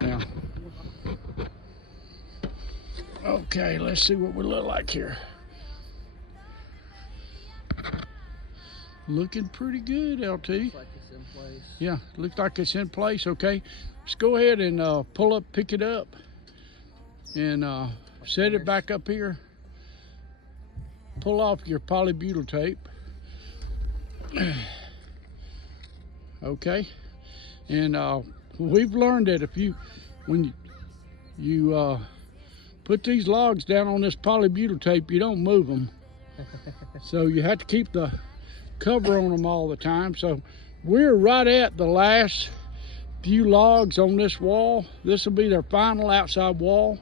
Now, okay, let's see what we look like here. Looking pretty good, LT. Looks like it's in place. Yeah, looks like it's in place. Okay, let's go ahead and pull up, pick it up, and set it back up here. Pull off your polybutyl tape. Okay, and we've learned that when you put these logs down on this polybutyl tape, you don't move them. So you have to keep the cover on them all the time. So we're right at the last few logs on this wall. This will be their final outside wall.